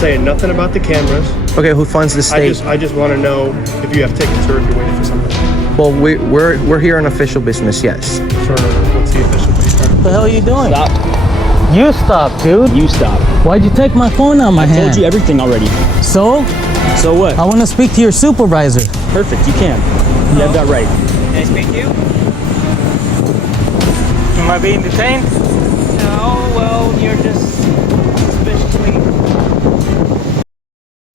saying nothing about the cameras. Okay, who funds the state? I just want to know if you have tickets or if you're waiting for something. Well, we're here on official business, yes. For what's the official business? What the hell are you doing? Stop. You stop, dude. You stop. Why'd you take my phone out of my hand? I told you everything already. So? So what? I want to speak to your supervisor. Perfect, you can. You have that right. Can I speak to you? Am I being detained? No, well, you're just suspiciously...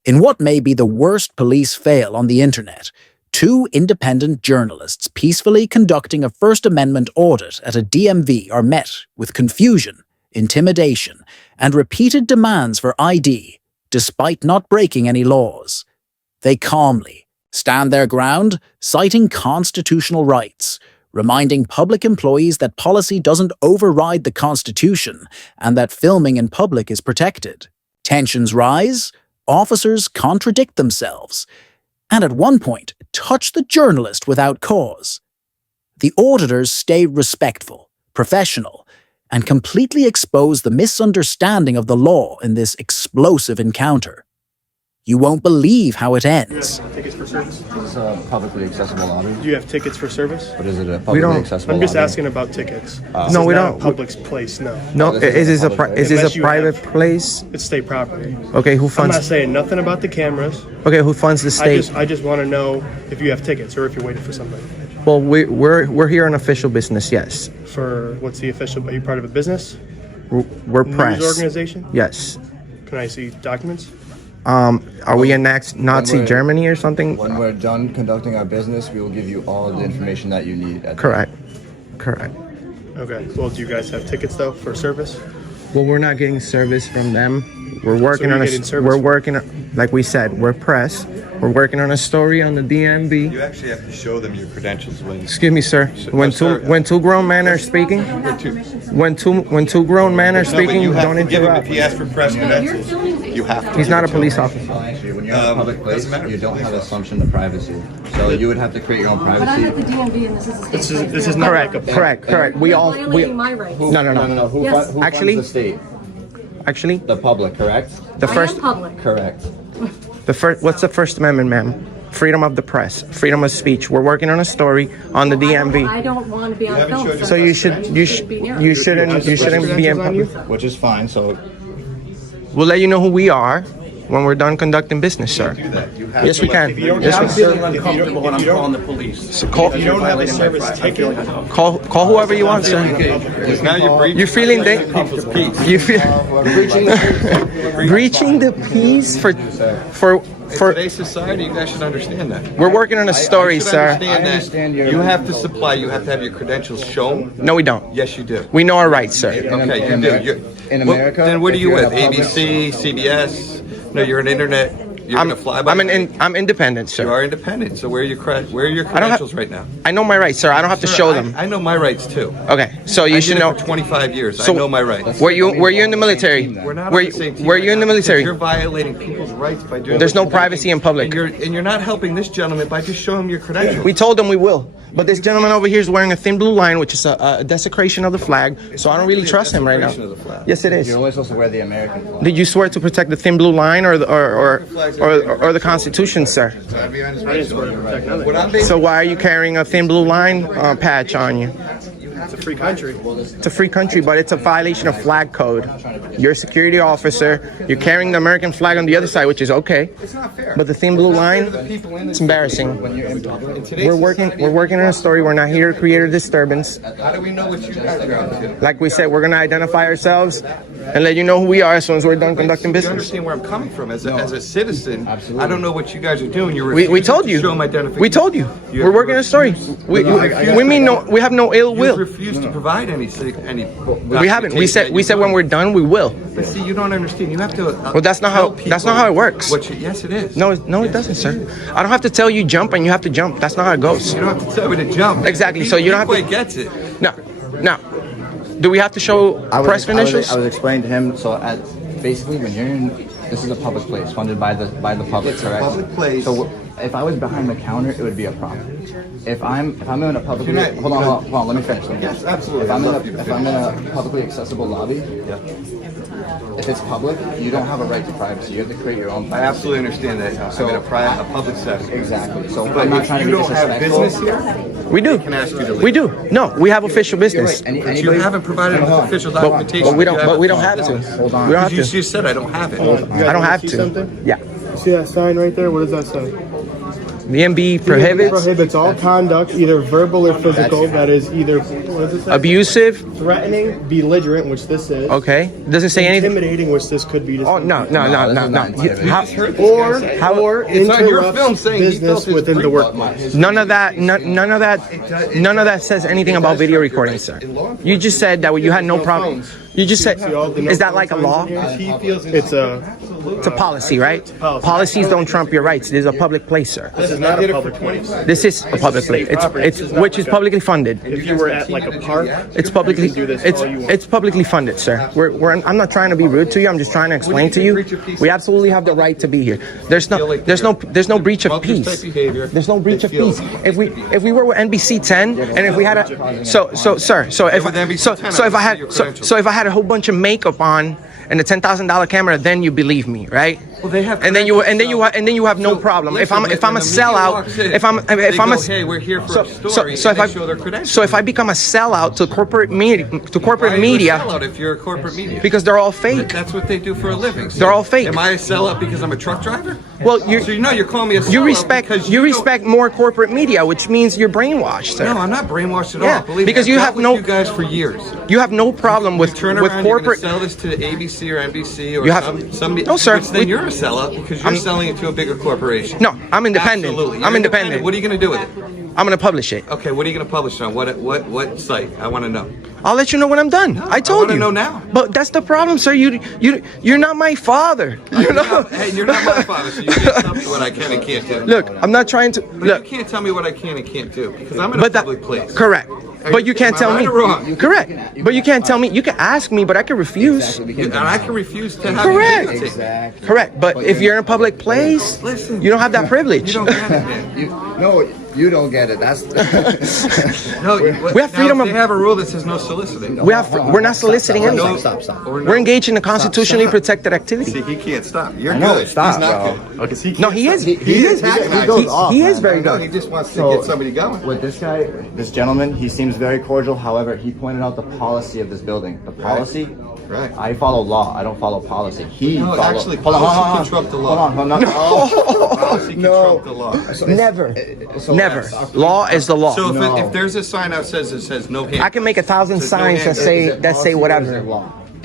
In what may be the worst police fail on the internet, two independent journalists peacefully conducting a First Amendment audit at a DMV are met with confusion, intimidation, and repeated demands for ID, despite not breaking any laws. They calmly stand their ground, citing constitutional rights, reminding public employees that policy doesn't override the Constitution and that filming in public is protected. Tensions rise, officers contradict themselves, and at one point touch the journalist without cause. The auditors stay respectful, professional, and completely expose the misunderstanding of the law in this explosive encounter. You won't believe how it ends. Tickets for service? Is this a publicly accessible lobby? Do you have tickets for service? But is it a publicly accessible I'm just lobby? asking about tickets. No, we Not don't. a public place, no. No, this is is this a public is this Unless a you private have- place? It's state property. Okay, who I'm funds? not saying nothing about the cameras. Okay, who funds the state? I just want to know if you have tickets or if you're waiting for something. Well, we're here on official business, yes. For what's the official? Are you part of a business? We're press. News organization? Yes. Can I see documents? Are we in Nazi we're- Germany or something? When we're done conducting our business, we will give you all the information that you need. Correct. Correct. Okay. Well, do you guys have tickets though for service? Well, we're not getting service from them. We're working you're on getting service we're from- working, like we said, we're press. We're working on a story on the DMV. You actually have to show them your credentials when. Excuse me, sir. When two grown men are speaking, when two grown men are speaking, you have don't to give him, interrupt. if he asks for press credentials, you have to. He's not a give it to police him. officer. Actually, when you're in a public place, doesn't matter. you don't have assumption of privacy. So you would have to create your own But I'm privacy. at the DMV and this is a state. This is not Correct. like a Correct. We You're all violating my rights. No. Who, Yes. who Actually- funds the state? Actually, The public, correct? the I first am public. Correct. what's the First Amendment, ma'am? Freedom of the press, freedom of speech. We're working on a story on the I DMV. don't want to be on film. So you shouldn't be in public. Which is fine. So We'll let you know who we are when we're done conducting business, sir. Yes, we can. Yes, we can. Uncomfortable when I'm calling the police. So call If you don't have a service ticket, call whoever you want, sir. Because now you're breaching. You're feeling people's peace. you feel breaching the peace for In today's society, you guys should understand that. we're working on a story, You should sir. understand that you have to supply, you have to have your credentials shown. No, we don't. Yes, you do. We know our rights, sir. Okay, you do. in Well, America, then what are if you you're with? in a public- ABC, CBS? No, you're an internet. You're gonna fly by. I'm independent, You sir. are independent. So where are your have- credentials right now? I know my rights, sir. I don't have to Sir, show them. I know my rights too. Okay, so you I should did it know. for 25 years. So- I know my rights. Were you in the military? We're not Were on the same team were right you in the now because military? You're violating people's rights by doing. There's what no you're doing. privacy in public. And you're not helping this gentleman by just showing him your credentials. We told them we will. But this gentleman over here is wearing a thin blue line, which is a desecration of the flag. So I don't really trust him right now. Desecration of the flag. Yes, it is. You're only supposed to wear the American flag. Did you swear to protect the thin blue line or the Constitution, sir? What I'm So why are you carrying a thin blue line patch on you? it's a free country. It's a free country, but it's a violation of flag code. You're a security officer. You're carrying the American flag on the other side, which is okay. It's not fair. But the thin blue line, it's embarrassing. We're working on a story. We're not here to create a disturbance. How do we know what you guys are up to? Like we said, we're gonna identify ourselves and let you know who we are as soon as we're done conducting You business. understand where I'm coming from as a citizen. Absolutely. I don't know what you guys are doing. You're We refusing told to you. show 'em identification. We told you. You We're working on a story. We mean no. We have no ill You will. refuse to provide any. We haven't. We said when we're done, we will. But see, you don't understand. You have to. Well, that's not how it works. Yes, it is. No, it doesn't, sir. I don't have to tell you jump and you have to jump. That's not how it goes. You don't have to tell me to jump. Exactly, so you don't have to- He gets it. No. Do we have to show press credentials? I was explaining to him. So basically, when you're in, this is a public place funded by the public, It's a correct? public place. So If I was behind the counter, it would be a problem. If I'm in a publicly hold on, let me finish. Yes, absolutely. If I'm in a publicly accessible lobby, if it's public, you don't have a right to privacy. You have to create your own privacy. I absolutely understand that. So, I'm in a public setting. Exactly. So But I'm not if trying to you be don't have business here, We do. can ask you to leave. We do. No, we have official business. Any- but you haven't provided official documentation. But we that you don't. But we have don't have to. Hold on. We don't have You to. just said I don't have it. I don't have See to. something? Yeah. See that sign right there? What does that say? The MB prohibits Prohibits all conduct, either verbal or physical, that is either, what does it say? abusive. Threatening, belligerent, which this is. Okay. Does it say anything? Intimidating, which this could be. Oh no, no, no, no, no. How, Or It's on your interrupts film saying he business felt his within the free workplace. none of that. None of that. None of that says anything about video recording, sir. You just said that you had no problem. You just said, is that like a law? It's a policy, right? Policies don't trump your rights. This is a public place, sir. This is not a public place. This is a public place. It's which is publicly funded. If you were at like a park, It's publicly. you can do this all you want. It's publicly funded, sir. I'm not trying to be rude to you. I'm just trying to explain to you. We absolutely have the right to be here. There's no breach of peace. There's no breach of peace. If we were with NBC 10 and if we had a so if I had a whole bunch of makeup on and a $10,000 camera, then you believe me, right? Well, they have. And then you have no problem. If I'm a sellout, if I'm a hey, we're here for a story. so if I show their credentials. so if I become a sellout to corporate media Why are you a sellout if you're a corporate media? because they're all fake. That's what they do for a living. So They're all fake. Am I a sellout because I'm a truck driver? Well, So you're calling me a sellout you because respect more corporate media, which means you're brainwashed, sir. No, I'm not brainwashed at Yeah, all. Believe because me, you I've have dealt no- with you guys for years. You have no problem with Turn around, corporate. you're gonna sell this to the ABC or NBC or You have- some No, sir. Which then you're a sellout because you're selling it to a bigger corporation. No, I'm independent. Absolutely. I'm You're independent. What are you going to do with it? I'm gonna publish it. Okay, what are you going to publish on? What site? I want to know. I'll let you know when I'm done. I told wanna you. know now. But that's the problem, sir. You're not my father. You know. Hey, you're not my father, so you can't tell me what I can and can't do. Look, I'm not trying to. But Look, you can't tell me what I can and can't do because I'm in a but that public place. correct. But you can't Am I tell right me. or wrong? Correct. But you can't tell me. You can ask me, but I can refuse. And I can refuse to have Correct. you. Exactly. Correct. But if you're in a public place, Listen, you don't have that privilege. You don't get it, man. No, you don't get it. That's No, We have freedom now, of- if they have a rule that says no soliciting. We're not soliciting anything. Stop. Or no. We're engaged in a constitutionally protected activity. See, he can't stop. You're know, good. stop, He's not bro. good. because he No, he is. He is. He goes off, He is man. very No, good. he just wants to So- get somebody going. With this guy, this gentleman, he seems very cordial. However, he pointed out the policy of this building. The policy. Right. I follow law. I don't follow policy. He No, follow- actually, hold on, policy hold on, can trump the law. Hold on, hold on. Policy can trump the law. Never. So Never. that's- Law is the law. So if, No. if there's a sign out that says no hand, I can make 1,000 There's no signs that handgun. say whatever.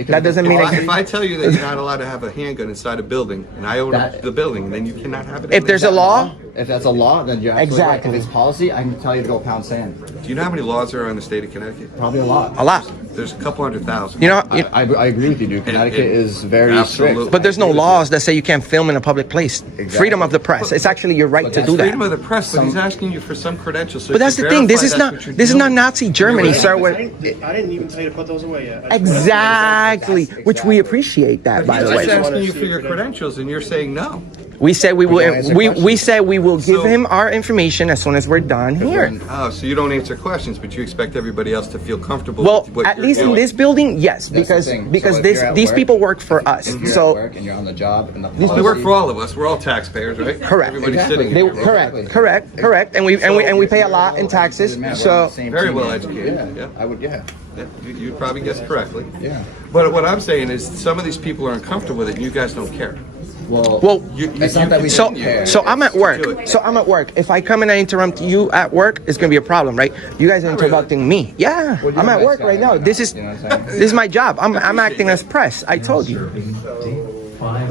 That doesn't mean if I tell you that you're not allowed to have a handgun inside a building, and I own That- the building, then you cannot have it. If there's a law, If that's a law, then you're absolutely right. Exactly. If it's policy, I can tell you to go pound sand. Do you know how many laws there are in the state of Connecticut? Probably a lot. a lot. There's a couple 100,000. You know, I agree with you, dude. Connecticut is very Absolutely. strict. but there's no laws that say you can't film in a public place. Freedom of the press. It's actually your right to do that. Freedom of the press, but he's asking you for some credentials. So But that's to the thing. This verify is that's not. what you're This is not doing. Nazi Germany, sir. I didn't even tell you to put those away yet. Exactly. Which we appreciate that, by the He's way. asking you for your credentials, and you're saying no. We said we will. answer We questions. said we will give So- him our information as soon as we're done here. Oh, so you don't answer questions, but you expect everybody else to feel comfortable Well, with what at you're least in doing. this building, yes, That's because the thing. because So if this you're at these work- people work for us. If you're at So work and you're on the job and the We policy, work for all of us. We're all taxpayers, right? Correct. Everybody's Exactly. sitting they here. correct, and we pay a lot in taxes. We're on the So same Very team. well educated, yeah. I would. Yeah. Yeah, you probably guessed correctly. Yeah. But what I'm saying is some of these people are uncomfortable with it, and you guys don't care. well. It's not that we So, don't care. so I'm at work. Do it. So I'm at work. If I come and I interrupt you at work, it's gonna be a problem, right? You guys are interrupting me. Yeah, Well, you're I'm a at nice work guy, right now. you know, This is you know what I'm saying? this is my job. I'm acting as press. I told you. I'm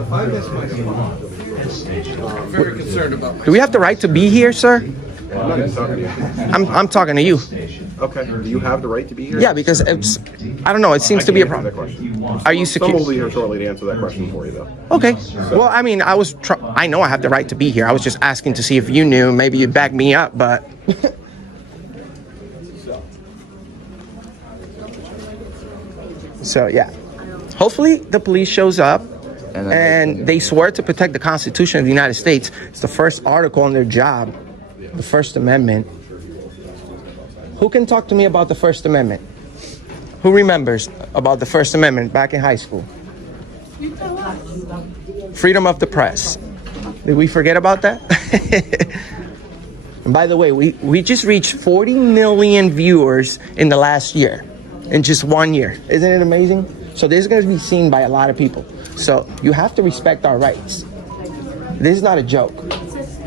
very concerned about Do we have the right to be here, sir? I'm not even talking to you. I'm talking to you. Okay. Do you have the right to be here? Yeah, because it's I don't know. It seems to be a problem. Are you Someone will secure? be here shortly to answer that question for you, though. Okay. Well, I mean, I know I have the right to be here. I was just asking to see if you knew. Maybe you'd back me up, but. So yeah. Hopefully the police shows up and they swear to protect the Constitution of the United States. It's the first article on their job, the First Amendment. Who can talk to me about the First Amendment? Who remembers about the First Amendment back in high school? Freedom of the press. Did we forget about that? And by the way, we just reached 40 million viewers in the last year, in just 1 year. Isn't it amazing? So this is going to be seen by a lot of people. So you have to respect our rights. This is not a joke.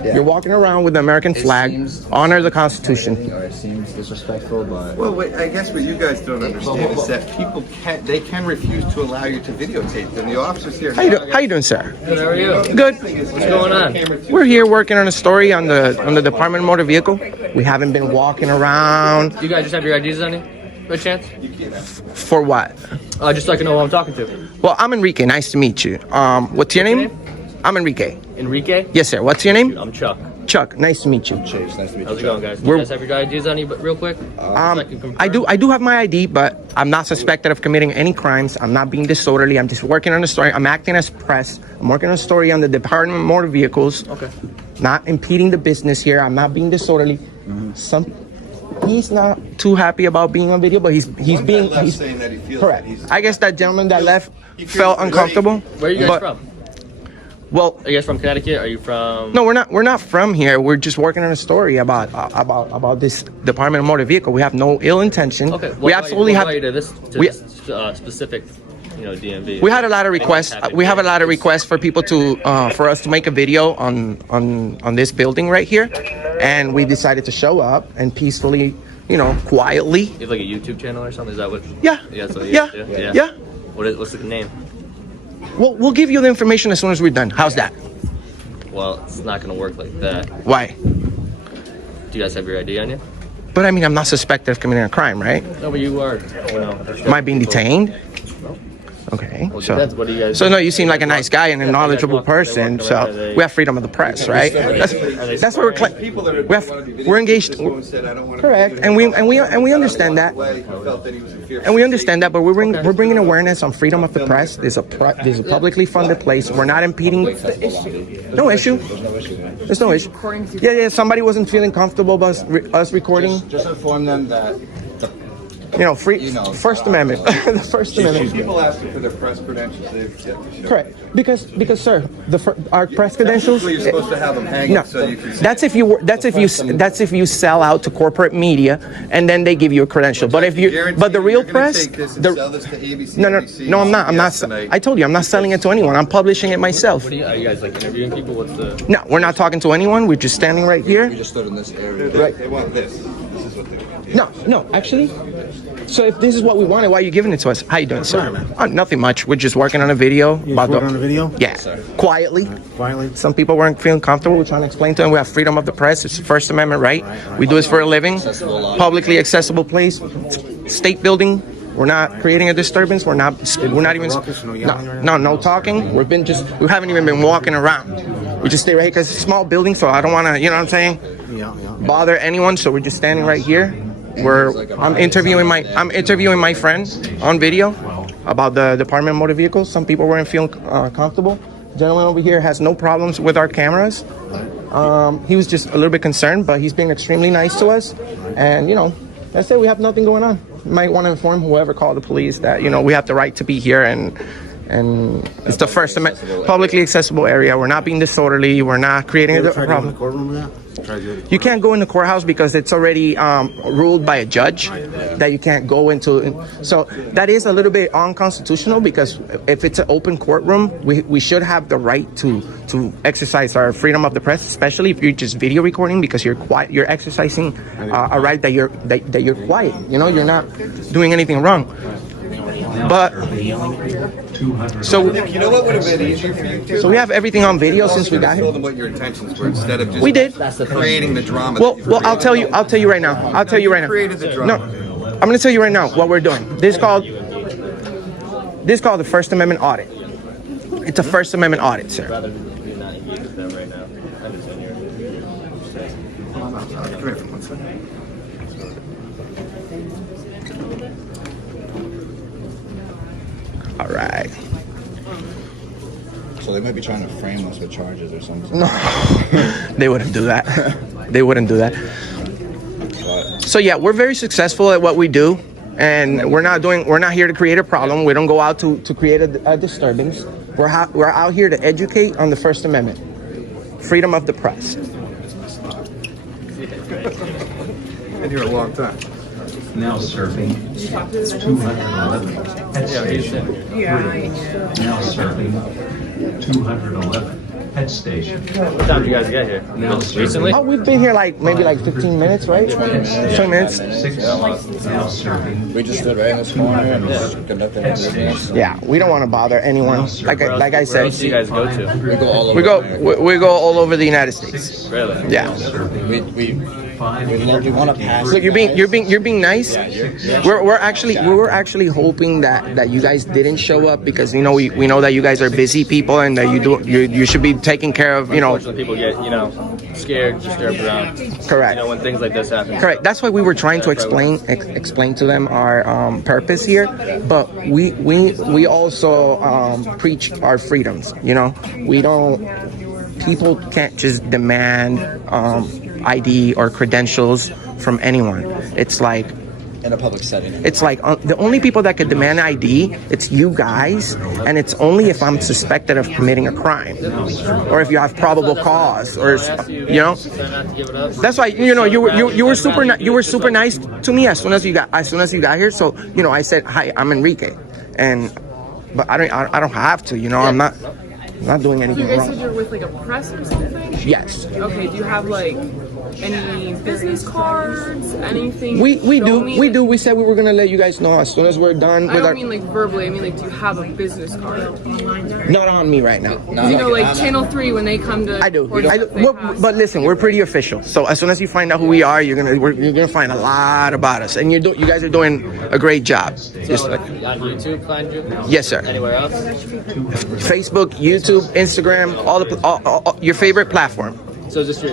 Yeah. You're walking around with the American flag, honor the Constitution. Or it seems disrespectful, but Well, wait, I guess what you guys don't understand is that people can refuse to allow you to videotape them. The officers here. How you doing, sir? Good, how are you? Good. What's going on? We're here working on a story on the Department of Motor Vehicle. We haven't been walking around. You guys just have your IDs on you? By chance? For what? Just so I can know who I'm talking to. Well, I'm Enrique. Nice to meet you. What's your name? I'm Enrique. Enrique? Yes, sir. What's your name? I'm Chuck. Chuck. Nice to meet you. Chase, nice to meet How's it you. going, guys? Do you guys have your IDs on you, but real quick? I do have my ID, but I'm not suspected of committing any crimes. I'm not being disorderly. I'm just working on a story. I'm acting as press. I'm working on a story on the Department of Motor Vehicles. Okay. Not impeding the business here. I'm not being disorderly. He's not too happy about being on video, but he's saying that he feels correct. that he's- I guess that gentleman that left he feels felt right. uncomfortable. Where are you guys but- from? Well, Are you guys from Connecticut? Are you from... no, we're not from here. We're just working on a story about this Department of Motor Vehicle. We have no ill intention. Okay. We absolutely have. to this specific, DMV? We had a lot of requests. We have a lot of requests for people to for us to make a video on this building right here, and we decided to show up and peacefully, quietly. You have like a YouTube channel or something? Is that what? Yeah. Yeah. What's the name? Well, we'll give you the information as soon as we're done. How's that? Well, it's not gonna work like that. Why? Do you guys have your ID on you? But I mean, I'm not suspected of committing a crime, right? No, but you are. Am I being detained? Okay, Well, so that's- what do you guys- so no, you seem like a nice guy and a knowledgeable person. So we have freedom of the press, right? That's what we're claiming. People that are We're engaged. Correct, and we understand that, and we understand that. But we're bringing awareness on freedom of the press. There's a publicly funded place. We're not impeding. No issue. There's no issue. Yeah. Somebody wasn't feeling comfortable about us recording. Just inform them that First Amendment. The First Amendment. People asking for their press credentials. They've yet to show. Correct. Because sir, our press credentials. You're supposed to have them hanging No, so you can see. that's if you sell out to corporate media and then they give you a credential. But if the real press, no, I'm not. I told you I'm not selling it to anyone. I'm publishing it myself. Are you guys like interviewing people? What's the? No, we're not talking to anyone. We're just standing right here. we just stood in this area. They want this. This is what they want. No, actually. So if this is what we wanted, why are you giving it to us? How you doing, sir? Nothing much. We're just working on a video. Working on a video? Yeah, quietly. Finally. Some people weren't feeling comfortable. We're trying to explain to them we have freedom of the press. It's the First Amendment right. We do this for a living. Publicly accessible place. State building. We're not creating a disturbance. We're not even. No talking. We haven't even been walking around. We just stay right here because it's a small building, so I don't want to, you know what I'm saying? Bother anyone. So we're just standing right here. I'm interviewing my friend on video about the Department of Motor Vehicles. Some people weren't feeling comfortable. The gentleman over here has no problems with our cameras. He was just a little bit concerned, but he's being extremely nice to us. And that's it. We have nothing going on. You might want to inform whoever called the police that we have the right to be here and it's the First Amendment, publicly accessible area. We're not being disorderly. We're not creating a problem. You can't go in the courthouse because it's already ruled by a judge that you can't go into. So that is a little bit unconstitutional because if it's an open courtroom, we should have the right to exercise our freedom of the press, especially if you're just video recording because you're quiet. You're exercising a right that you're quiet. You're not doing anything wrong. But so You know what would have been easier for you to? so we have everything on video since we got Tell here. them what your intentions were instead of just We did. creating the drama. Well, I'll tell you right now. Created the No, drama. I'm going to tell you right now what we're doing. This is called the First Amendment audit. It's a First Amendment audit, sir. Rather than you not engage with them right now. I understand Come here for 1 second. All right. So they might be trying to frame us with charges or something. No, they wouldn't do that. They wouldn't do that. So yeah, we're very successful at what we do, and we're not here to create a problem. We don't go out to create a disturbance. We're out here to educate on the First Amendment, freedom of the press. Been here a long time. Now serving 211 head station. Now serving 211 head station. What time did you guys get here? Recently? Oh, we've been here maybe 15 minutes, right? 20 minutes. Now serving. We just stood right in this corner and just conducted our business. Yeah, we don't want to bother anyone. Like I said, Where else do you guys go to? We go all over. We go all over the United States. Really? Yeah. We want to pass. Look, you're being nice. We were actually hoping that you guys didn't show up because we know that you guys are busy people and that you should be taking care of Unfortunately, people get scared, disturbed around. Correct. When things like this happen. Correct. That's why we were trying to explain to them our purpose here, but we also preach our freedoms. People can't just demand ID or credentials from anyone. It's like in a public setting. It's like the only people that could demand ID, it's you guys, and it's only if I'm suspected of committing a crime, or if you have probable cause, or That's why you were super nice to me as soon as you got here. So I said, hi, I'm Enrique, but I don't have to. I'm not doing anything You guys wrong. said you're with like a press or something? Yes. Okay, do you have like any business cards? Anything? We do. We said we were gonna let you guys know as soon as we're done I with don't our. mean like verbally, I mean like do you have a business card? Not on me right now. Like Channel 3 when they come to I do. they pass. But listen, we're pretty official. So as soon as you find out who we are, you're gonna find a lot about us, and you guys are doing a great job. Just like, On YouTube, find you? yes, sir. Anywhere else? Facebook, YouTube, Instagram, all your favorite platform. So is this I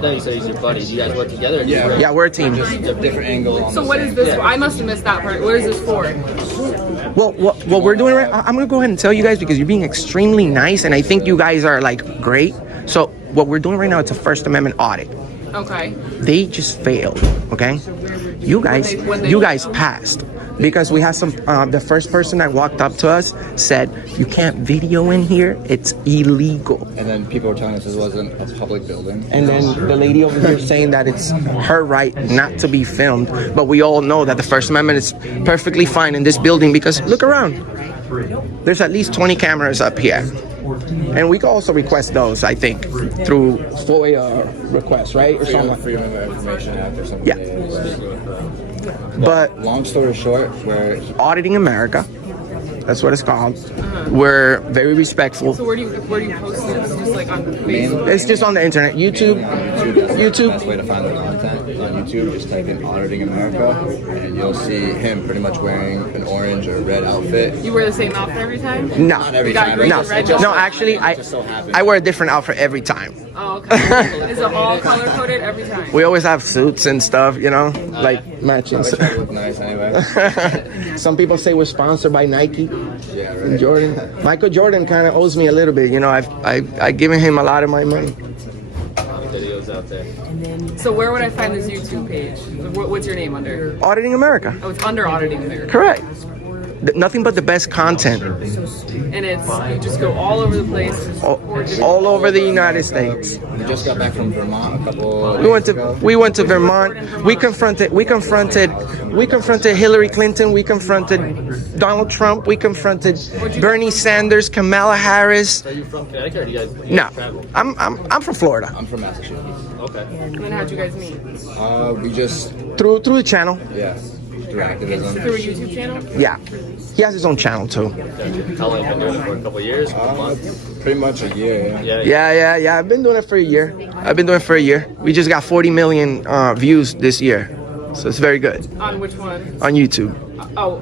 know you said he's your buddy. Do you guys work together? Yeah, we're a team. Different angles. So what is this for? I must have missed that part. What is this for? Well, what we're doing right, I'm gonna go ahead and tell you guys because you're being extremely nice, and I think you guys are like great. So what we're doing right now, it's a First Amendment audit. Okay. They just failed. Okay, you guys passed. Because we had the first person that walked up to us said, you can't video in here, it's illegal. And then people were telling us this wasn't a public building. And then the lady over here saying that it's her right not to be filmed. But we all know that the First Amendment is perfectly fine in this building because look around. There's at least 20 cameras up here. And we can also request those, I think, through FOIA requests, right? Or something like Freedom of Information Act or something. Yeah. But long story short, we're auditing America. That's what it's called. We're very respectful. So where do you post this? Just like on Facebook? It's just on the internet. YouTube. That's the best way to find the content. On YouTube, just type in Auditing America, and you'll see him pretty much wearing an orange or red outfit. You wear the same outfit every time? No. Not every You got time. green No, and red no. just- Actually, I wear a different outfit every time. Oh, okay. Is it all color coded every time? We always have suits and stuff, like matching. I try to look nice anyway. Some people say we're sponsored by Nike Yeah, and right. Jordan. Michael Jordan kind of owes me a little bit. I've given him a lot of my money. Videos out there. So where would I find this YouTube page? What's your name under? Auditing America. Oh, it's under Auditing America. Correct. Nothing but the best content. And you just go all over the place. All over the United States. We just got back from Vermont a couple. We went to Vermont. We confronted Hillary Clinton. We confronted Donald Trump. We confronted Bernie Sanders, Kamala Harris. Are you from Connecticut or do you guys No, travel? I'm from Florida. I'm from Massachusetts. Okay. And then how'd you guys meet? We just Through the channel. through activism. Through a YouTube channel? Yeah, he has his own channel too. How long have you been doing it for? A couple of years? A month? Pretty much a year. Yeah. I've been doing it for a year. We just got 40 million views this year, so it's very good On which one? on YouTube. Oh,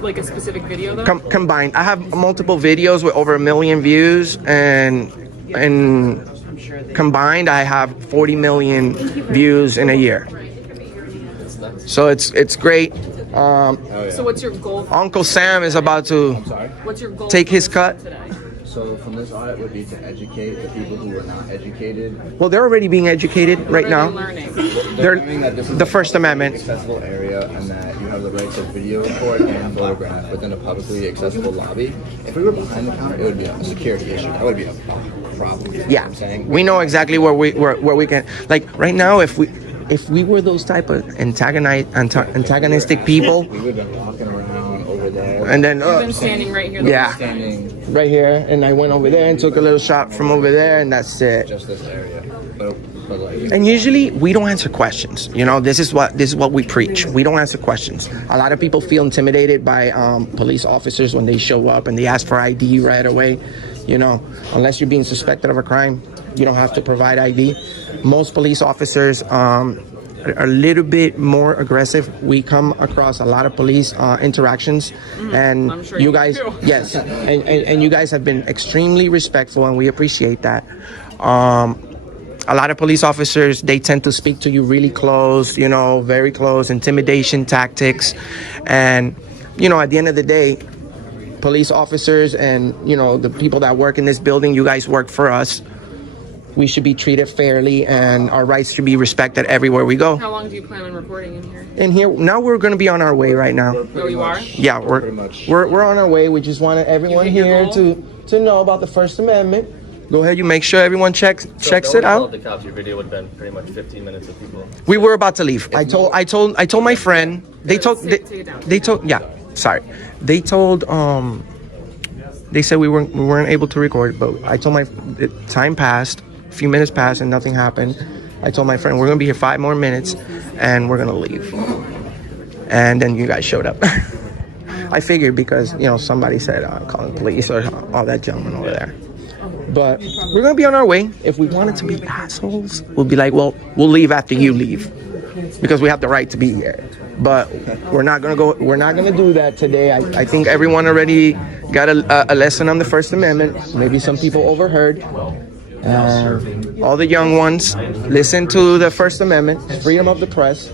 like a specific video though? Combined, I have multiple videos with over 1 million views, and combined, I have 40 million views in a year. So it's great. So what's your goal? Uncle Sam is about to What's your goal? take his cut. today? So from this audit would be to educate the people who are not educated. Well, they're already being educated right now. They're learning that this is the First Amendment. Accessible area, and that you have the right to video record and photograph within a publicly accessible lobby. If we were behind the counter, it would be a security issue. That would be a problem. You know what I'm saying? We know exactly where we can. Like right now, if we were those type of antagonistic people, we would have been walking around over there. And then We've been standing right here. yeah, right here, and I went over there and took a little shot from over there, and that's it. Just this area, but like. And usually we don't answer questions. You know, this is what we preach. We don't answer questions. A lot of people feel intimidated by police officers when they show up and they ask for ID right away. You know, unless you're being suspected of a crime, you don't have to provide ID. Most police officers are a little bit more aggressive. We come across a lot of police interactions, and I'm sure you guys, do. yes, and you guys have been extremely respectful, and we appreciate that. A lot of police officers, they tend to speak to you really close, you know, very close, intimidation tactics. And, you know, at the end of the day, police officers and, you know, the people that work in this building, you guys work for us. We should be treated fairly, and our rights should be respected everywhere we go. How long do you plan on recording in here? In here, now we're going to be on our way right now. Oh, you are? Yeah, we're on our way. We just wanted everyone here to know about the First Amendment. Go ahead, you make sure everyone checks it out. The cops, your video would have been pretty much 15 minutes of people. We were about to leave. I told my friend. They told. Yeah, sorry. They told. They said we weren't able to record, but I told time passed. A few minutes passed and nothing happened. I told my friend we're gonna be here 5 more minutes, and we're gonna leave. And then you guys showed up. I figured because you know somebody said call the police or all that gentleman over there. But we're gonna be on our way. If we wanted to be assholes, we'll be like, well, we'll leave after you leave, because we have the right to be here. But we're not gonna go. We're not gonna do that today. I think everyone already got a lesson on the First Amendment. Maybe some people overheard. All the young ones, listen to the First Amendment, freedom of the press.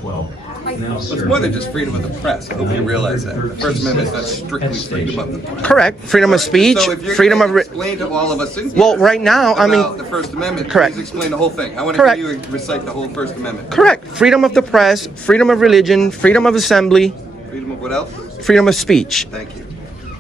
It's more than just freedom of the press. I hope you realize that. The First Amendment is not strictly freedom of the press. Correct. Freedom of speech, So if you're freedom going of... to explain to all of us in here Well, right now, I mean... about the First Amendment, correct. please explain the whole thing. I want to Correct. hear you recite the whole First Amendment. Correct. Freedom of the press, freedom of religion, freedom of assembly, Freedom of what else? freedom of speech. Thank you.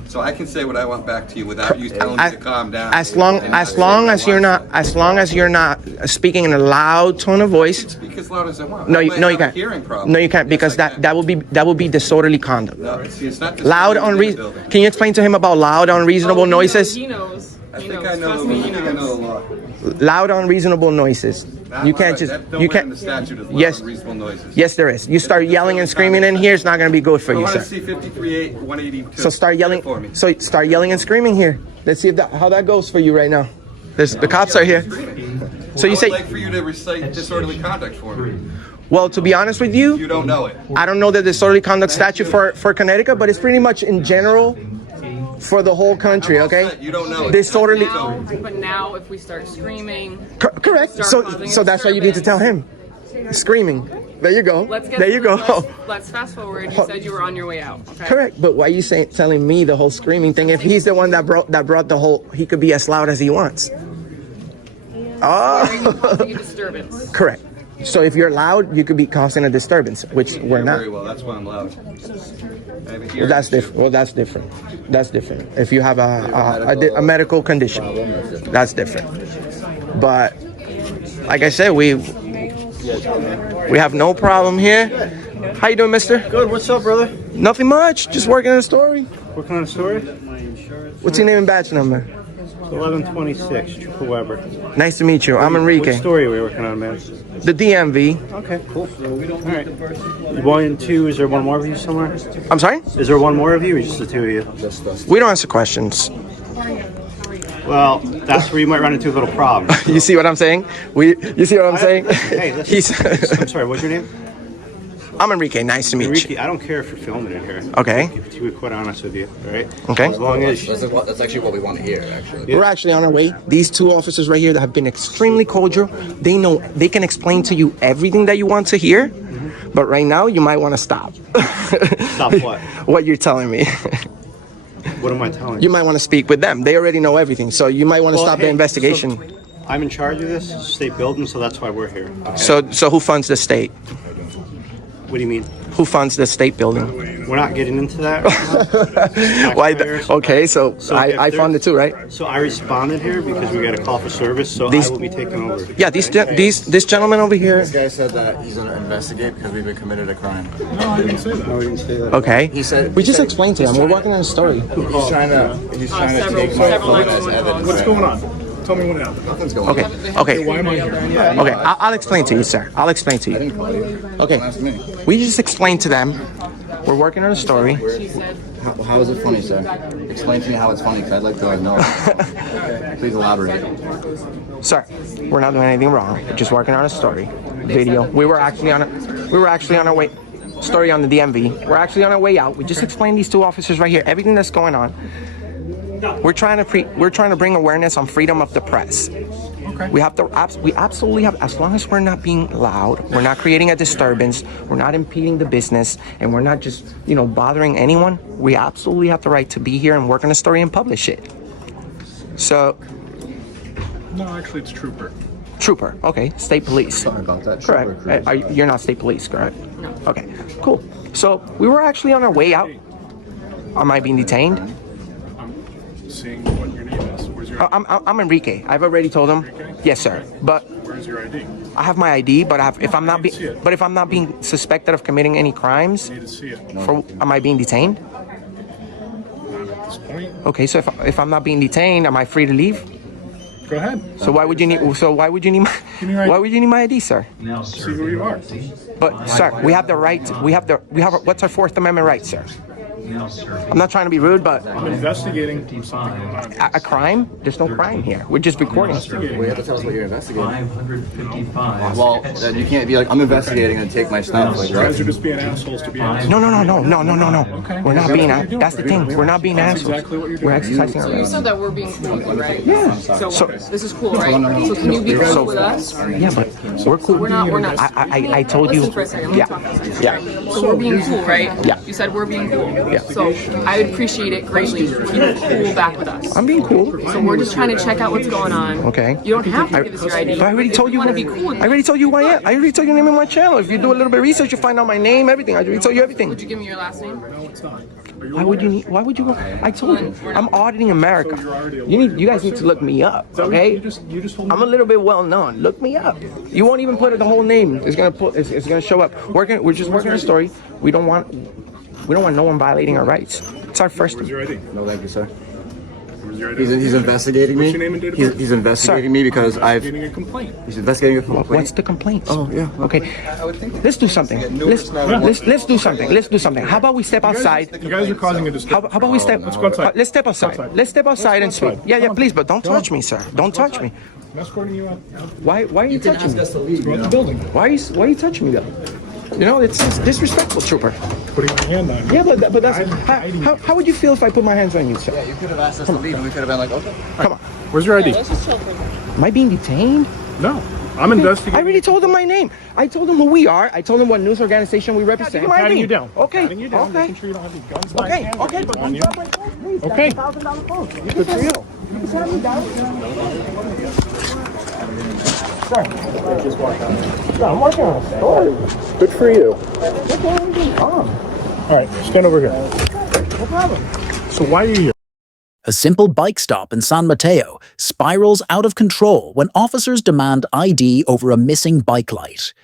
So I can say what I want back to you without you telling me to calm down. As long as you're not speaking in a loud tone of voice. Speak as loud as I want. No, I you might have a can't. hearing problem. No, you can't, because that would be disorderly conduct. No, see, it's not Loud, disorderly in the unreasonable. building. Can you explain to him about loud, unreasonable noises? He knows. I think I know the law. Loud, unreasonable noises. You can't just. You can't. The statute of Yes. unreasonable noises. Yes, there is. You start yelling and screaming in here, it's not going to be good for I you, want to sir. see 53-182. So start yelling. for me. So start yelling and screaming here. Let's see how that goes for you right now. The cops are here. So you I say. would like for you to recite disorderly conduct for me. Well, to be honest with you, You don't know it. I don't know the disorderly conduct statute for Connecticut, but it's pretty much in general for the whole country. Okay. You don't know it. Disorderly. But now, if we start screaming, Correct. So that's what you need to tell him. Screaming. There you go. There you go. Let's fast forward. You said you were on your way out. Okay? Correct. But why are you telling me the whole screaming thing if he's the one that brought the whole? He could be as loud as he wants. Oh. Causing a disturbance. Correct. So if you're loud, you could be causing a disturbance, which we're not. Very well. That's why I'm loud. Well, that's different. That's different. If you have a medical condition, that's different. But like I said, we have no problem here. How you doing, mister? Good. What's up, brother? Nothing much. Just working on a story. Working on a story? What's your name and badge number? 1126, Triple Weber. Nice to meet you. I'm Enrique. What story are we working on, man? The DMV. Okay, cool. All right. 1 and 2, is there one more of you somewhere? I'm sorry? Is there one more of you or just the two of you? We don't answer questions. Well, that's where you might run into a little problem. You see what I'm saying? You see what I'm saying? Hey, listen. I'm sorry, what's your name? I'm Enrique. Nice to meet Enrique, you. I don't care if you're filming it here. Okay. To be quite honest with you, all right? Okay. As long as... That's actually what we want to hear, actually. We're actually on our way. These two officers right here that have been extremely cordial. They know they can explain to you everything that you want to hear. But right now, you might want to stop. Stop what? What you're telling me. What am I telling You might want to speak with them. They already know everything, so you might want to stop the investigation. So I'm in charge of this state building, so that's why we're here. Okay? So who funds the state? What do you mean? Who funds the state building? We're not getting into that right now. Why? Okay, so I fund it too, right? So I responded here because we got a call for service, so I will be taking over. Yeah, this gentleman over here. This guy said that he's going to investigate because we've committed a crime. No, I didn't say that. No, he didn't say that. Okay. He said we just explained to him. We're working on a story. He's trying to take my phone as evidence. What's going on? Tell me what happened. Nothing's going on. Okay. Why am I here? Okay. I'll explain to you, sir. I'll explain to you. Okay. We just explained to them. We're working on a story. How is it funny, sir? Explain to me how it's funny, because I'd like to know. Please elaborate. Sir, we're not doing anything wrong. We're just working on a story. Video. We were actually on our way. Story on the DMV. We're actually on our way out. We just explained these two officers right here. Everything that's going on. We're trying to bring awareness on freedom of the press. Okay. We absolutely have, as long as we're not being loud, we're not creating a disturbance, we're not impeding the business, and we're not just, bothering anyone, we absolutely have the right to be here and work on a story and publish it. So. No, actually, it's Trooper. Trooper, okay, state police. Sorry about that. Correct. You're not state police, correct? No. Okay, cool. So we were actually on our way out. Am I being detained? Seeing what your name is. Where's your ID? I'm Enrique. I've already told him. Enrique? Yes, sir. But where's your ID? I have my ID, but if I'm not being suspected of committing any crimes, I need to see it. Am I being detained? Not at this point. Okay, so if I'm not being detained, am I free to leave? Go ahead. So why would you need my ID, sir? Now See who you are. But sir, we have the right. What's our Fourth Amendment right, sir? I'm not trying to be rude, but I'm investigating something. A crime? There's no crime here. We're just recording. Well, you have to tell us what you're investigating. 555. Well, then you can't be like, I'm investigating and take my stuff. Like, You guys are just being assholes to be assholes. No. Okay. We're not being. That's the thing. We're not being That's assholes. exactly what you're We're doing. exercising our You rights. said that we're being cool, right? Yeah. So this is cool, right? So can you be cool with us? Yeah, but we're cool. We're not. I told you. Listen for a second. Yeah. Yeah. So we're being cool, right? Yeah. You said we're being cool. Yeah. So I would appreciate it greatly if you were cool back with us. I'm being cool. So we're just trying to check out what's going on. Okay. You don't have to give us your ID. But I already told you. Want to be cool? I already told you who I am. I already told you the name of my channel. If you do a little bit of research, you find out my name, everything. I already told you everything. Would you give me your last name? No, it's not. Why would you need? Why would you go? I told you. I'm auditing America. You guys need to look me up, okay? You just told me. I'm a little bit well known. Look me up. You won't even put the whole name. It's gonna show up. We're just working a story. We don't want no one violating our rights. It's our first. Where's your ID? no, thank you, sir. Where's your ID? He's investigating me. What's your name and date of birth? He's investigating me because Getting a complaint. He's investigating a complaint. What's the complaint? Oh, yeah. Okay. Let's do something. Let's do something. Let's do something. How about we step outside? You guys are causing a disturbance. How about we step? Let's go outside. Let's step outside. Let's step outside and speak. Yeah, please, but don't touch me, sir. Don't touch me. I'm escorting you out. Why are you touching me? Go out the building. Why are you touching me though? It's disrespectful, Trooper. Putting my hand on you. Yeah, but that's how would you feel if I put my hands on you, sir? Yeah, you could have asked us to leave and we could have been like, okay. Come on. Where's your ID? Am I being detained? No. I'm investigating. I already told him my name. I told him who we are. I told him what news organization we represent. I'm patting you down. Okay. Patting you down. Okay. Making sure you don't have any guns. Okay. Okay. But on you. don't drop my phone, please. Okay. That's $1,000 phone. You Good for you. You can have me down. Sir, just walk out. I'm working on a story. Good for you. All All right, stand over here. No problem. So why are you here? A simple bike stop in San Mateo spirals out of control when officers demand ID over a missing bike light.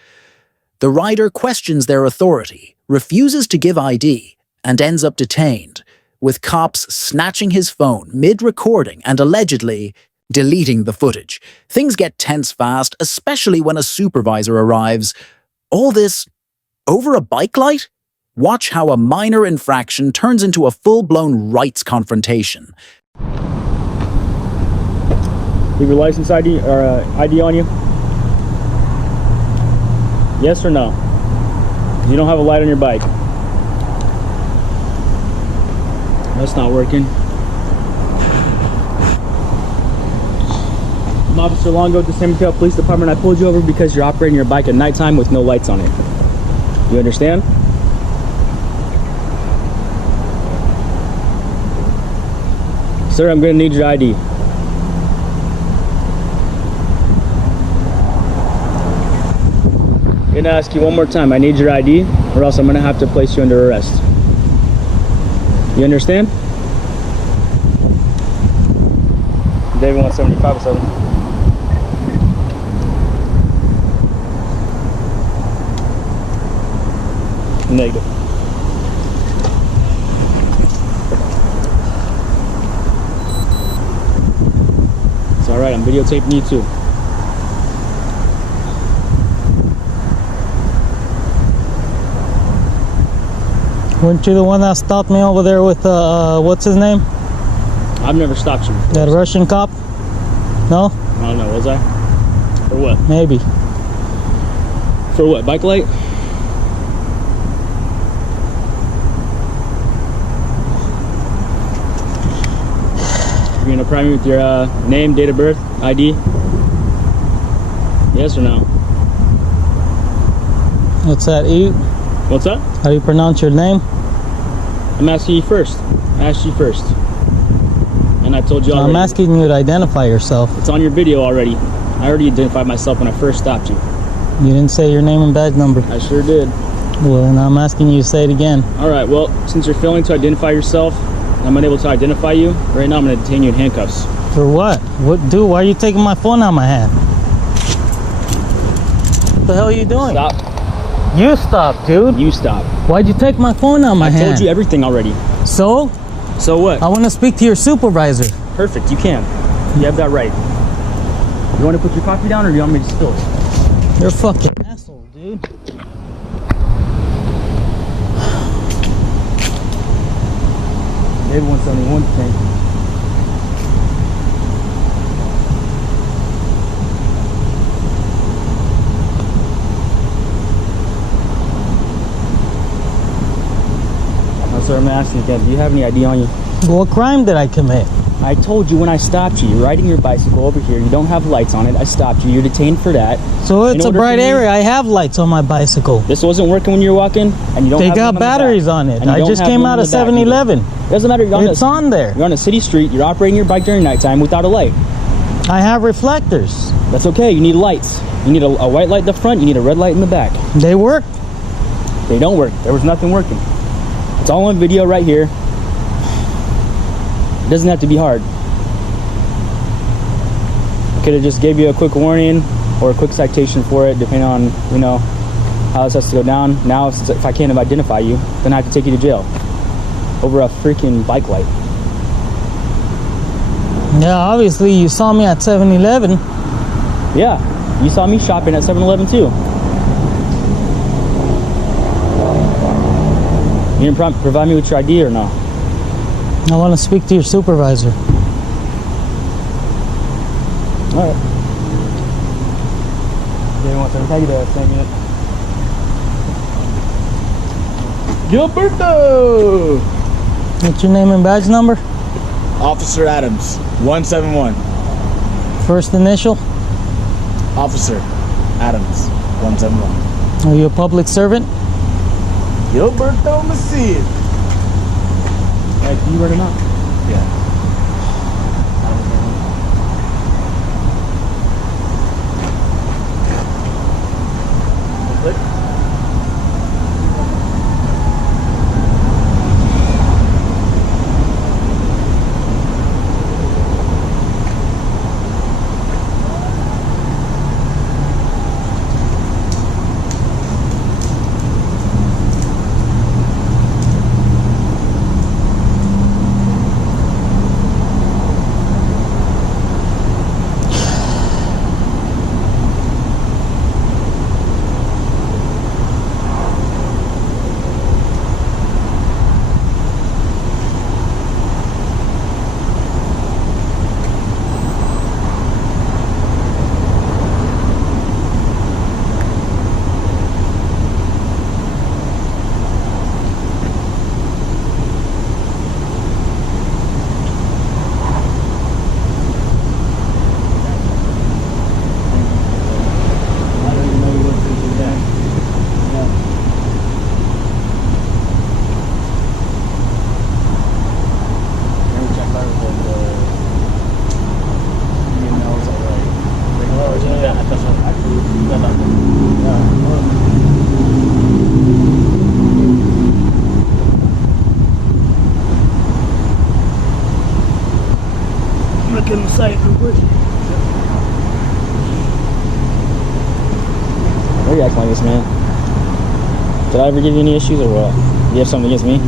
The rider questions their authority, refuses to give ID, and ends up detained, with cops snatching his phone mid-recording and allegedly deleting the footage. Things get tense fast, especially when a supervisor arrives. All this over a bike light? Watch how a minor infraction turns into a full-blown rights confrontation. Leave your license ID or ID on you? Yes or no? You don't have a light on your bike. That's not working. I'm Officer Longo at the San Mateo Police Department. I pulled you over because you're operating your bike at nighttime with no lights on it. You understand? Sir, I'm gonna need your ID. I'm gonna ask you one more time. I need your ID, or else I'm gonna have to place you under arrest. You understand? David 17507. Negative. It's alright, I'm videotaping you too. Weren't you the one that stopped me over there with, what's his name? I've never stopped you. That Russian cop? No? I don't know, was I? For what? Maybe. For what, bike light? You're gonna provide me with your name, date of birth, ID? Yes or no? What's that? What's that? How do you pronounce your name? I'm asking you first. I asked you first. And I told you already. I'm asking you to identify yourself. It's on your video already. I already identified myself when I first stopped you. You didn't say your name and badge number. I sure did. Well, and I'm asking you to say it again. Alright, well, since you're failing to identify yourself, I'm unable to identify you. Right now I'm gonna detain you in handcuffs. For what? Dude, why are you taking my phone out of my hand? What the hell are you doing? Stop. You stop, dude. You stop. Why'd you take my phone out of my hand? I told you everything already. So? So what? I want to speak to your supervisor. Perfect, you can. You have that right. You want to put your coffee down, or do you want me to spill it? You're a fucking asshole, dude. Maybe 171 thing. Sir, I'm asking you again, do you have any ID on you? What crime did I commit? I told you when I stopped you, you're riding your bicycle over here, you don't have lights on it, I stopped you, you're detained for that. So it's a bright area, I have lights on my bicycle. This wasn't working when you were walking, and you don't they have got batteries on it. I just came out of 7-Eleven. Doesn't matter, it's on there. You're on a city street, you're operating your bike during nighttime without a light. I have reflectors. That's okay, you need lights. You need a white light in the front, you need a red light in the back. They work? They don't work, there was nothing working. It's all on video right here. It doesn't have to be hard. I could have just gave you a quick warning or a quick citation for it, depending on, you know, how this has to go down. Now, if I can't identify you, then I have to take you to jail over a freaking bike light. Yeah, obviously you saw me at 7-Eleven. Yeah, you saw me shopping at 7-Eleven too. You didn't provide me with your ID or no? I want to speak to your supervisor. Alright. Gilberto! What's your name and badge number? Officer Adams, 171. First initial? Officer Adams, 171. Are you a public servant? Gilberto Macias. Like, you read it up? Yeah. are you acting like this, man? Did I ever give you any issues or what? You have something against me?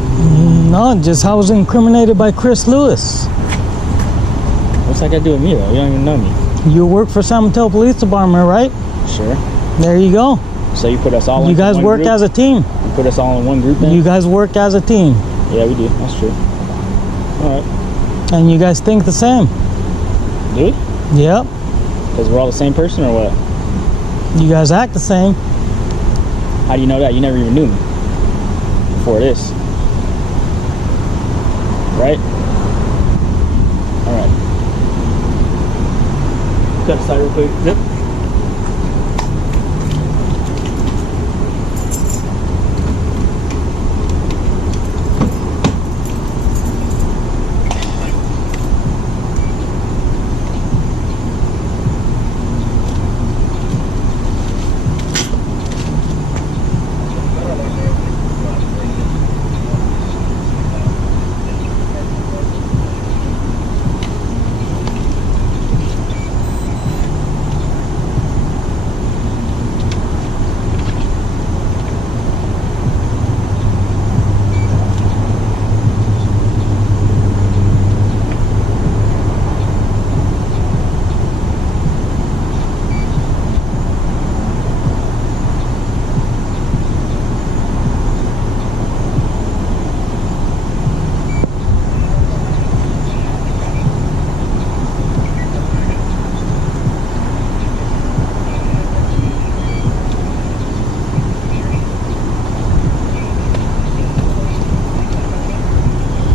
No, just I was incriminated by Chris Lewis. What's that got to do with me, though? You don't even know me. You work for San Mateo Police Department, right? Sure. There you go. So you put us all in You guys one work group? as a team. You put us all in one group then? You guys work as a team. Yeah, we do. That's true. All right. And you guys think the same. Do we? Yep. Because we're all the same person or what? You guys act the same. How do you know that? You never even knew me before this. Right? All right. Cut aside real quick. Yep.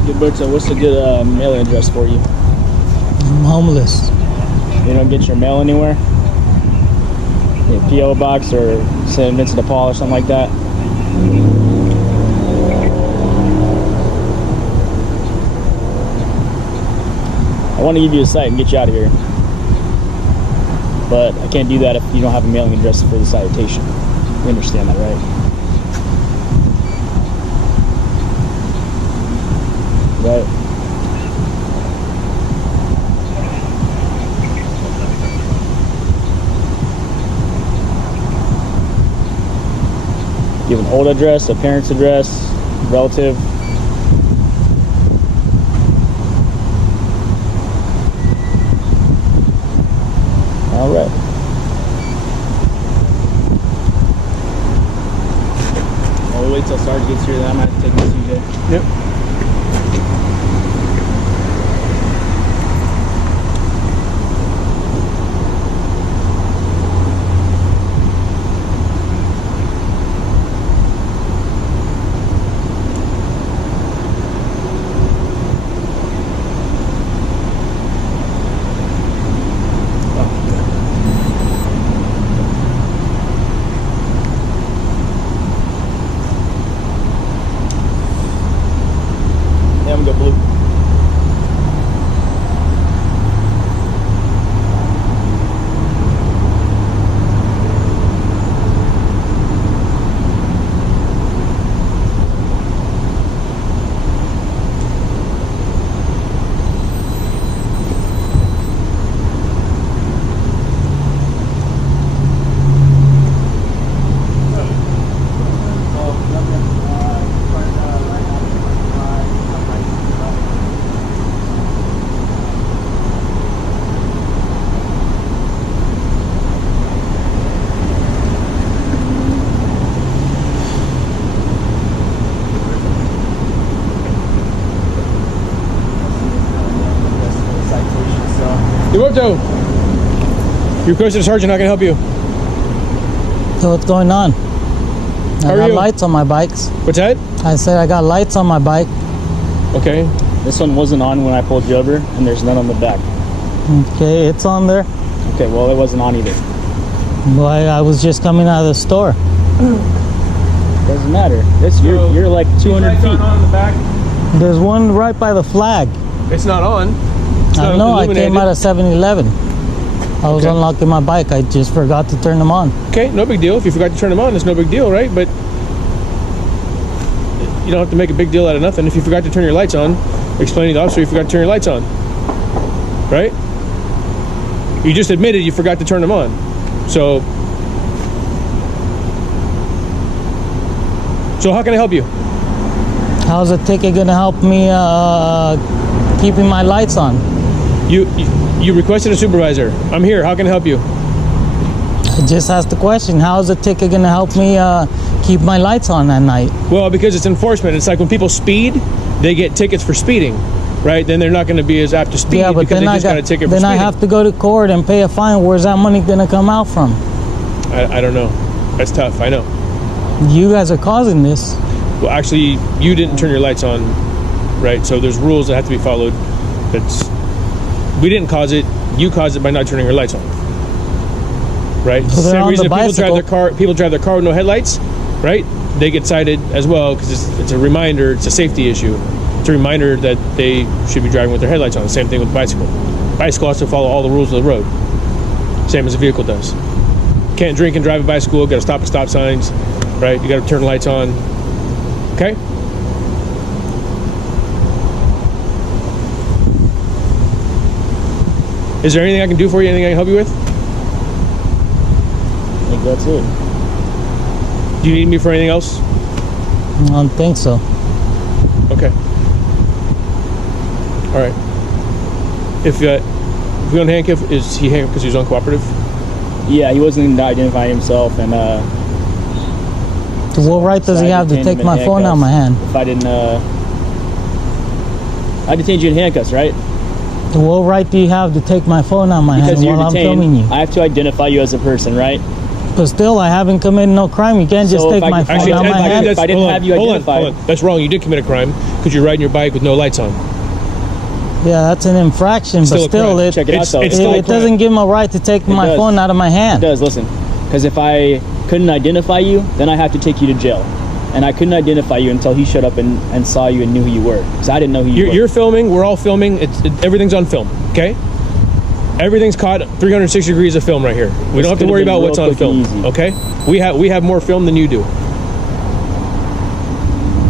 Gilberto, what's a good mailing address for you? I'm homeless. You don't get your mail anywhere? A P.O. box or St. Vincent de Paul or something like that? I want to give you a site and get you out of here. But I can't do that if you don't have a mailing address for the citation. You understand that, right? Right. You have an old address, a parent's address, relative. All right. Well, we'll wait till Sarge gets here, then I might have to take this to you. Yep. Roberto, your question, Sergeant, how can I help you? So what's going on? I got you? lights on my bikes. What's that? I said I got lights on my bike. Okay. This one wasn't on when I pulled you over, and there's none on the back. Okay, it's on there. Okay, well, it wasn't on either. Well, I was just coming out of the store. Doesn't matter. You're like 200 feet. On in the back? There's one right by the flag. It's not on. I know, I came out of 7-Eleven. I was unlocking my bike. I just forgot to turn them on. Okay, no big deal. If you forgot to turn them on, it's no big deal, right? But you don't have to make a big deal out of nothing. If you forgot to turn your lights on, explain to the officer you forgot to turn your lights on. Right? You just admitted you forgot to turn them on. So So how can I help you? How's a ticket gonna help me keeping my lights on? You requested a supervisor. I'm here. How can I help you? I just asked the question. How's a ticket gonna help me keep my lights on at night? Well, because it's enforcement. It's like when people speed, they get tickets for speeding, right? Then they're not going to be as apt to speed Yeah, but because then they just got a ticket for then speeding. I have to go to court and pay a fine. Where's that money gonna come out from? I don't know. That's tough. I know. You guys are causing this. Well, actually, you didn't turn your lights on, right? So there's rules that have to be followed. We didn't cause it. You caused it by not turning your lights on, right? So they're Same on reason the if people drive their car with no headlights, right? They get cited as well because it's a reminder. It's a safety issue. It's a reminder that they should be driving with their headlights on. Same thing with the bicycle. Bicycle has to follow all the rules of the road, same as a vehicle does. Can't drink and drive a bicycle. Got to stop at stop signs, right? You got to turn lights on. Okay. Is there anything I can do for you? Anything I can help you with? I think that's it. Do you need me for anything else? I don't think so. Okay. All right. If we don't handcuff, is he handcuffed because he was uncooperative? Yeah, he wasn't identifying himself, and What right does he have to take my phone out of my hand? If I didn't, I detained you in handcuffs, right? What right do you have to take my phone out of my hand while I'm filming you? I have to identify you as a person, right? But still, I haven't committed no crime. You can't just take my phone out of my hand. If I didn't have you identified. Hold on. That's wrong. You did commit a crime because you're riding your bike with no lights on. Yeah, that's an infraction, but still, it doesn't give him a right to take my phone out of my hand. It does, listen. Because if I couldn't identify you, then I have to take you to jail. And I couldn't identify you until he showed up and saw you and knew who you were. Because I didn't know who you were. You're filming. We're all filming. Everything's on film, okay? Everything's caught 360 degrees of film right here. We don't have to worry about what's on film, okay? We have more film than you do.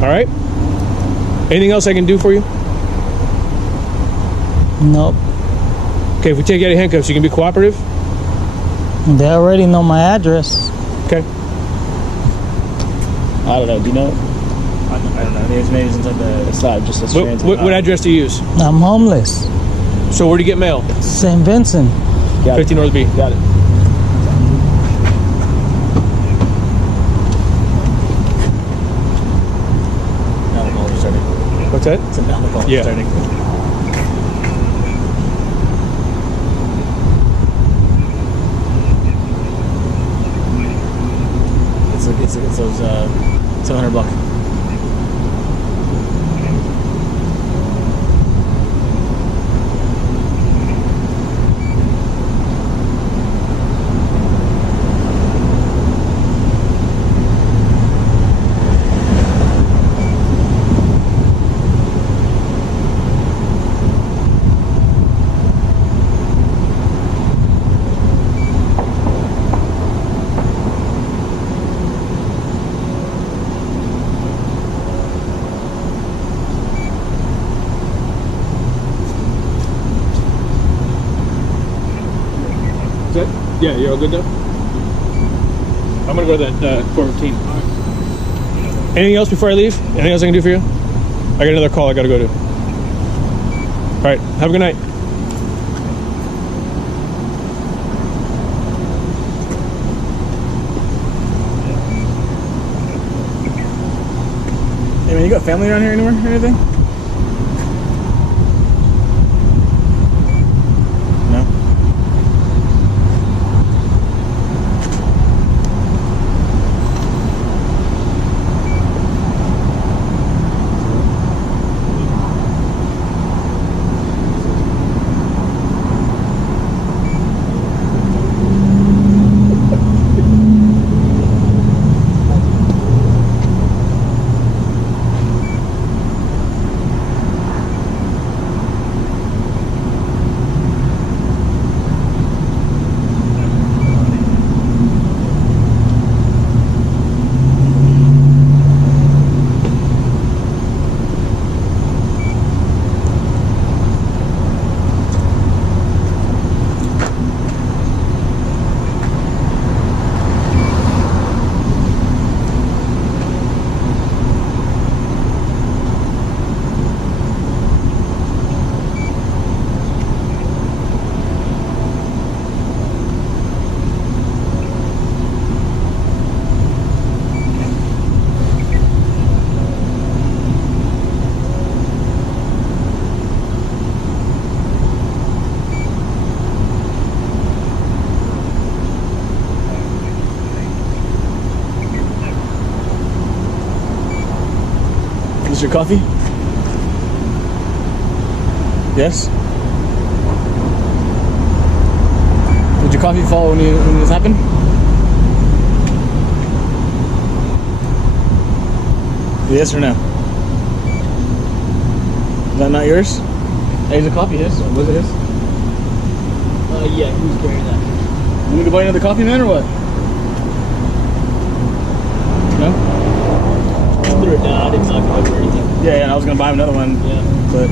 All right? Anything else I can do for you? Nope. Okay, if we take you out of handcuffs, you can be cooperative? They already know my address. Okay. I don't know. Do you know it? I don't know. Maybe it's inside the... It's not just a What address do you use? I'm homeless. So where do you get mail? St. Vincent. 50 North B. Got it. Now the call is starting. What's that? It's now the call is starting. It's those 700 bucks. Yeah, you're all good now? I'm gonna go to that 415. Anything else before I leave? Anything else I can do for you? I got another call I gotta go to. All right, have a good night. Hey man, you got family around here anywhere or anything? No? this your coffee? Yes? Did your coffee fall when this happened? Yes or no? Is that not yours? Hey, the coffee his? Was it his? Yeah, who's carrying that? You want to buy another coffee, man, or what? No? No, I didn't knock it over or anything. Yeah, and I was gonna buy him another one. Yeah. But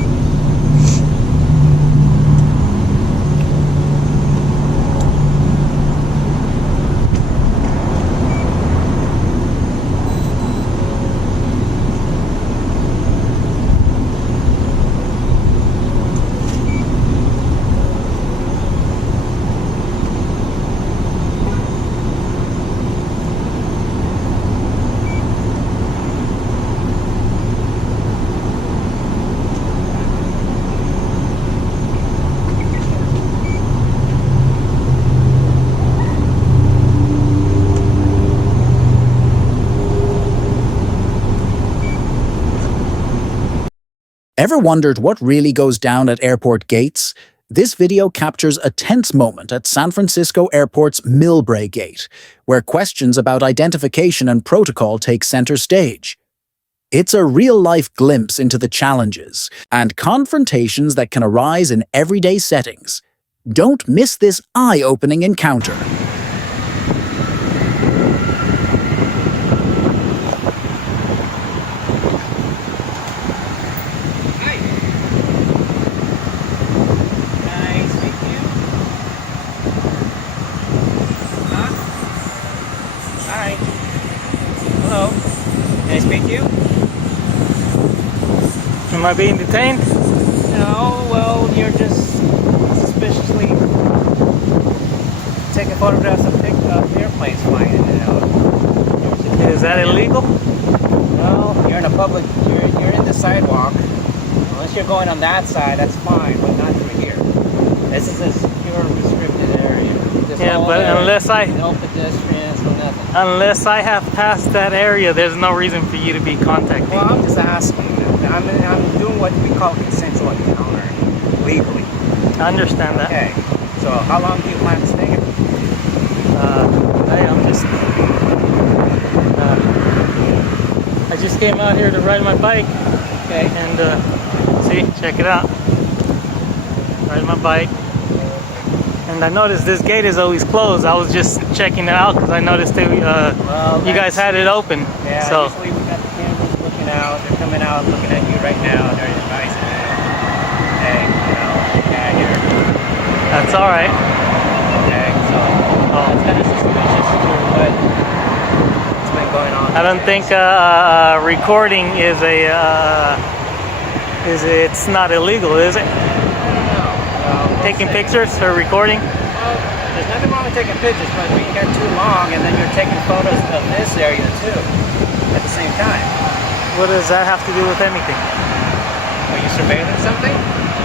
Ever wondered what really goes down at airport gates? This video captures a tense moment at San Francisco Airport's Millbrae gate, where questions about identification and protocol take center stage. It's a real-life glimpse into the challenges and confrontations that can arise in everyday settings. Don't miss this eye-opening encounter. Hello. Can I speak to you? Am I being detained? No, well, you're just suspiciously taking photographs of airplanes flying in and out. Is that illegal? Well, you're in a public, you're in the sidewalk. Unless you're going on that side, that's fine, but not through here. This is a secure, restricted area. Yeah, but unless I... No pedestrians, no nothing. Unless I have passed that area, there's no reason for you to be contacting. Well, I'm just asking. I'm doing what we call consensual encounter, legally. I understand that. Okay. So, how long do you plan to stay here? I just came out here to ride my bike. Okay. And see, check it out. Ride my bike. And I noticed this gate is always closed. I was just checking it out because I noticed that you guys had it open. Yeah, so usually we got the cameras looking out. They're coming out looking at you right now. They're advising you. Hey, you know, yeah, here. That's all right. Okay, so it's kind of suspicious what what's been going on. I don't think recording is it's not illegal, is it? Taking pictures or recording? Well, there's nothing wrong with taking pictures, but when you get too long and then you're taking photos of this area too at the same time. What does that have to do with anything? Are you surveilling something?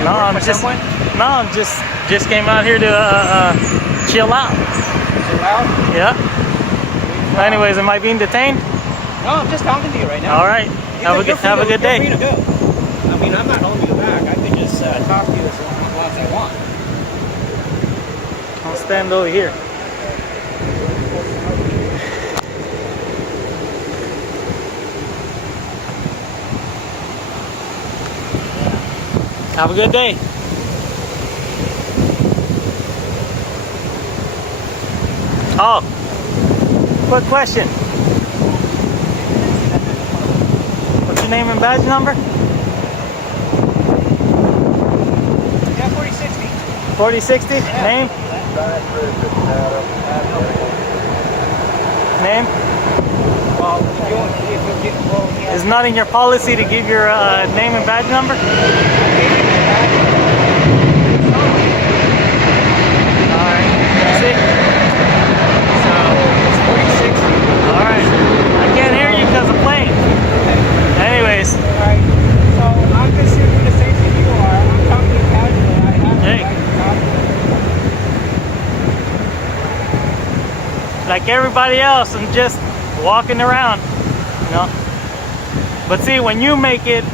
You no, I'm just someone? No, I'm just came out here to chill out. Chill out? Yeah. Well, anyways, am I being detained? No, I'm just talking to you right now. All right. Have a good day. You're free to go. I mean, I'm not holding you back. I can just talk to you as long as I want. I'll stand over here. Have a good day. Oh, quick question. What's your name and badge number? Yeah, 4060. 4060? Yeah. Name? Name? Well, it's not in your policy to give your name and badge number? Alright, see? So, it's 4060. Alright. I can't hear you because of plane. Anyways. Alright, so I'm just here for the safety you are. I'm talking to you casually. I have to talk to you. Like everybody else, I'm just walking around, you know. But see, when you make it